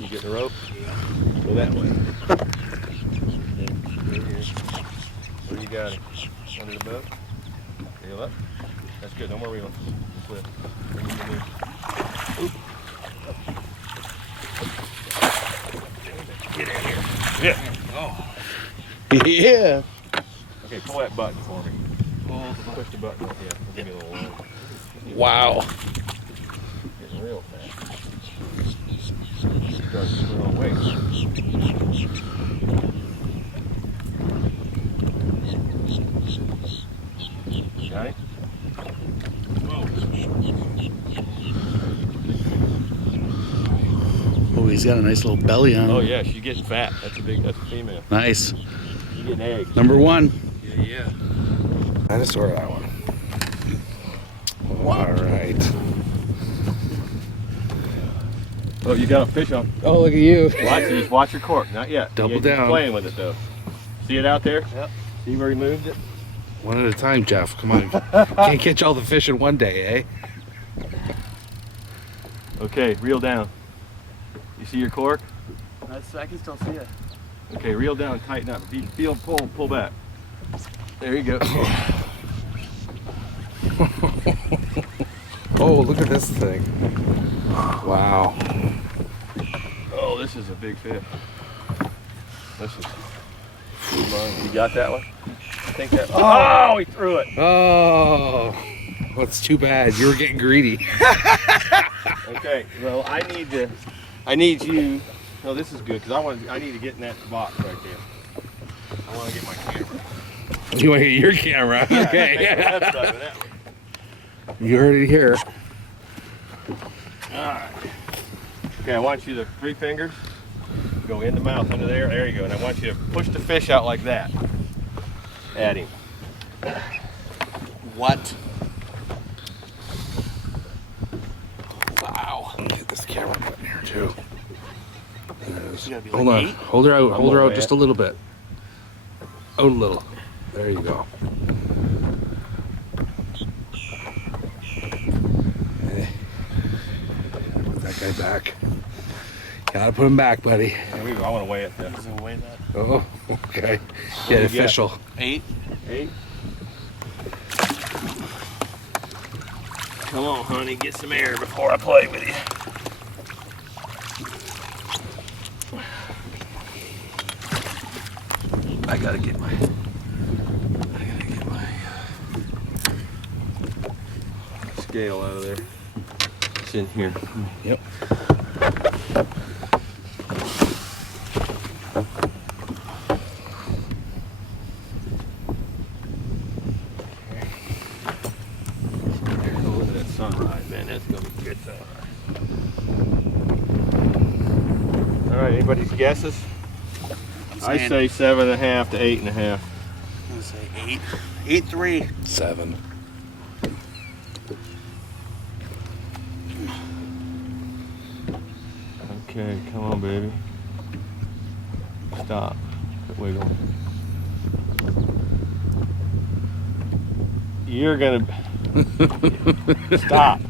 You get the rope? Go that way. Where you got him? Under the boat? Reel up. That's good. No more reeling. Flip. Bring him in. Oop. Get in here. Yeah. Oh. Yeah. Okay, pull that button for me. Push the button. Yeah. Give me a little load. Wow. Getting real fast. Starts to swirl away. Got it? Whoa. Oh, he's got a nice little belly on him. Oh yeah, she's getting fat. That's a female. Nice. She's getting eggs. Number one. Yeah. I just saw that one. All right. Oh, you got a fish on. Oh, look at you. Watch your cork. Not yet. Double down. Playing with it though. See it out there? Yep. See where he moved it? One at a time, Jeff. Come on. Can't catch all the fish in one day, eh? Okay, reel down. You see your cork? I can still see it. Okay, reel down, tighten up. Feel, pull back. There you go. Oh, look at this thing. Wow. Oh, this is a big fish. This is. You got that one? I think that. Oh, he threw it. Oh, that's too bad. You were getting greedy. Okay, well, I need you. No, this is good because I need to get in that box right there. I want to get my camera. You want to get your camera? Yeah, Okay. that's better than that one. You heard it here. Alright. Okay, I want you to 3 fingers, go in the mouth under there. There you go. And I want you to push the fish out like that. At him. What? Wow. Get this camera button here too. Hold on. Hold her out. Hold her out just a little bit. Out a little. There you go. Put that guy back. Gotta put him back, buddy. There we go. I want to weigh it then. Does it weigh that? Oh, okay. Get official. 8. 8. Come on, honey. Get some air before I play with you. I gotta get my scale out of there. It's in here. Yep. Look at that sunrise, man. That's gonna be a good sunrise. All right, anybody's guesses? I say 7.5 to 8.5. I'm gonna say 8. 8.3. 7. Okay, come on, baby. Stop. Quit wiggling. You're gonna stop.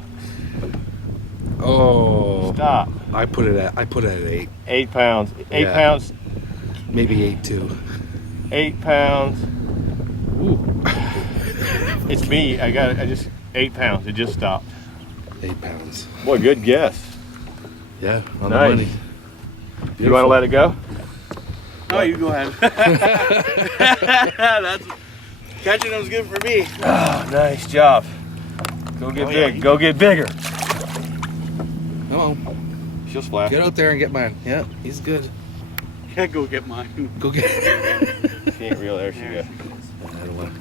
Oh. Stop. I put it at 8. 8 pounds. 8 Yeah. pounds. Maybe 8 too. 8 pounds. Ooh. It's me. I 8 pounds. It just stopped. 8 pounds. Boy, good guess. Yeah, on Nice. the money. You want to let it go? No, you go ahead. That's catching them's good for me. Oh, nice job. Go get big. Yeah. Go get bigger. Come on. She'll splash. Get out there and get mine. Yeah, he's good. Can't go get mine. Go get She ain't real. There she goes.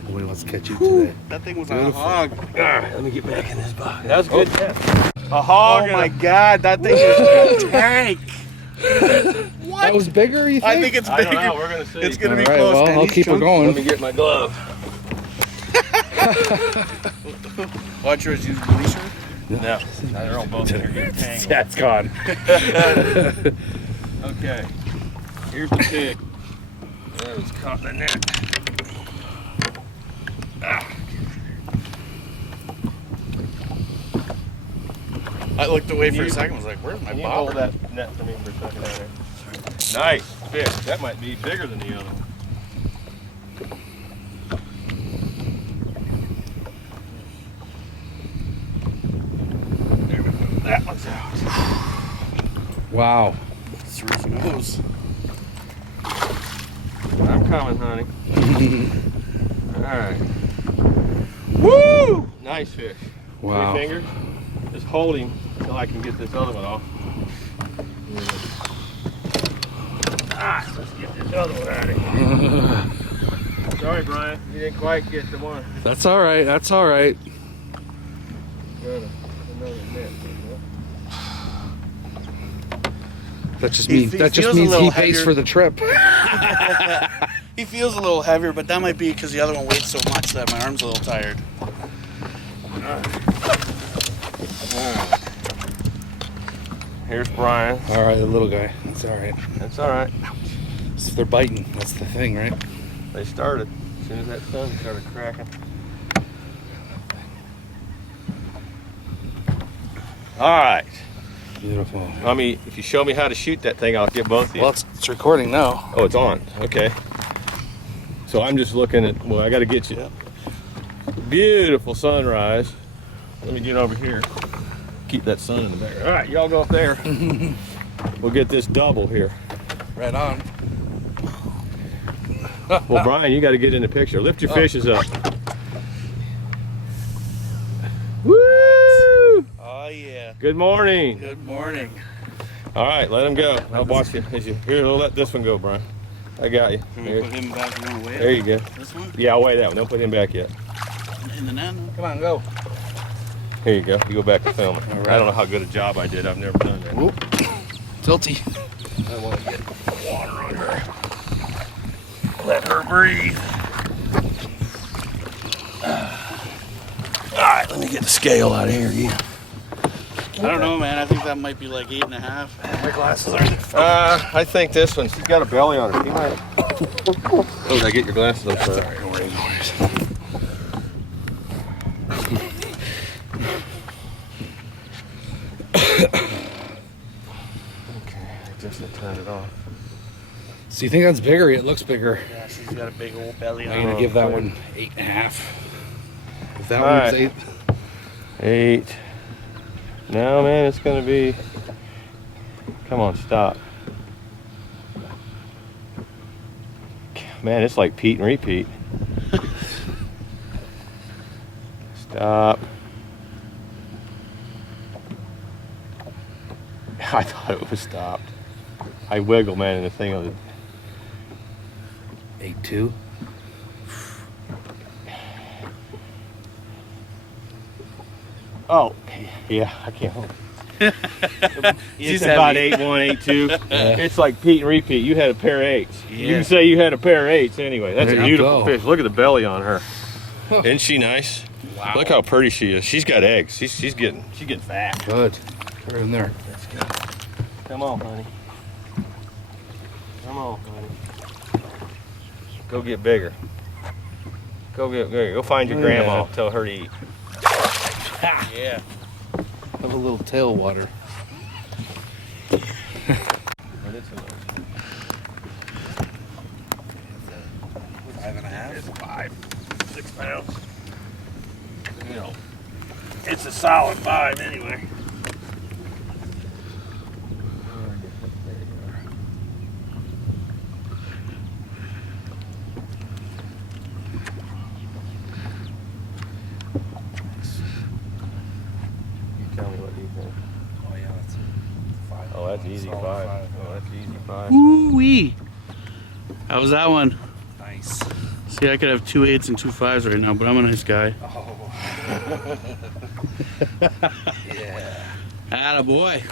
Nobody wants to catch you today. That thing was Beautiful. a hog. Let me get back in this box. That was a good catch. A hog. Oh my God, that thing is a tank. What? That was bigger, you think? I think it's I bigger. don't know. We're gonna see. It's gonna be All right, close. well, and I'll he's keep her chunky. Let going. me get my glove. Watch yours use releaser. No, they're all both in here getting tangled. Yeah, it's gone. Okay, here's the pig. That was caught in the net. Ah. I looked away for a second. I was like, "Where's my Can you hold bobber?" that net for me for a second out there? Nice fish. That might be bigger than the other one. There we go. That one's out. Wow. Through his nose. I'm coming, honey. Alright. Woo! Nice fish. Wow. 3 fingers. Just hold him until I can get this other one off. Let's get this other one out of here. Sorry, Brian. You didn't quite get the one. That's all right. That's all right. Another net. That just He means feels a he little pays heavier. for the trip. He feels a little heavier, but that might be because the other one weighs so much that my arm's a little tired. Here's Brian. All right, the little guy. That's all right. That's all right. So they're biting. That's the thing, right? They started. As soon as that sun started cracking. All right. Beautiful. I mean, if you show me how to shoot that thing, I'll get both of you. Well, it's recording now. Oh, it's on. Okay. So I'm just looking at, well, I got to get you. Beautiful sunrise. Let me get over here. Keep that sun in the back. All right, y'all go up there. We'll get this double here. Right on. Well, Brian, you got to get in the picture. Lift your fishes up. Woo! Oh yeah. Good morning. Good morning. All right, let him go. I'll watch you. Here, we'll let this one go, Brian. I got you. Can we Here. put him back? You want to weigh it? There you go. This one? Yeah, I'll weigh that one. Don't put him back yet. In the net? Come on, go. Here you go. You go back to filming. All right. I don't know how good a job I did. I've never done that. Whoop. Tilty. I want to get water on her. Let her breathe. All right, let me get the scale out of here. Yeah. I don't know, man. I think that might be like 8.5. My glasses are. I think this one. She's got a belly on her. You might. Oh, did I get your glasses? I'm sorry. Sorry, no worries, no worries. Okay, I just turned it off. So you think that's bigger? It looks bigger. Yeah, she's got a big old belly I'm on gonna her. give that one 8.5. If that All one's right. 8, 8. No, man, it's gonna be. Come on, stop. Man, it's like Pete and repeat. Stop. I thought it was stopped. I wiggle, man, and the thing of it. 8.2. Oh, yeah, I can't hold it. She's It's about heavy. 8.1, 8.2. Yeah. It's like Pete and repeat. You had a pair of 8s. You Yeah. can say you had a pair of 8s anyway. That's There a you beautiful go. fish. Look at the belly on her. Isn't she nice? Wow. Look how pretty she is. She's got eggs. She's getting fat. Good. Put her in there. Let's go. Come on, honey. Come on, honey. Go get bigger. Go find your grandma. Yeah. Tell her to eat. Yeah. Have a little tail water. What is it? 5.5. It's 5, 6 pounds. You know, it's a solid 5 anyway. You tell me what you think. Oh yeah, that's 5. Oh, that's easy 5. Oh, that's easy 5. Ooh-wee. How was that one? Nice. See, I could have 2 8s and 2 5s right now, but I'm a nice guy. Oh. Yeah. Atta boy.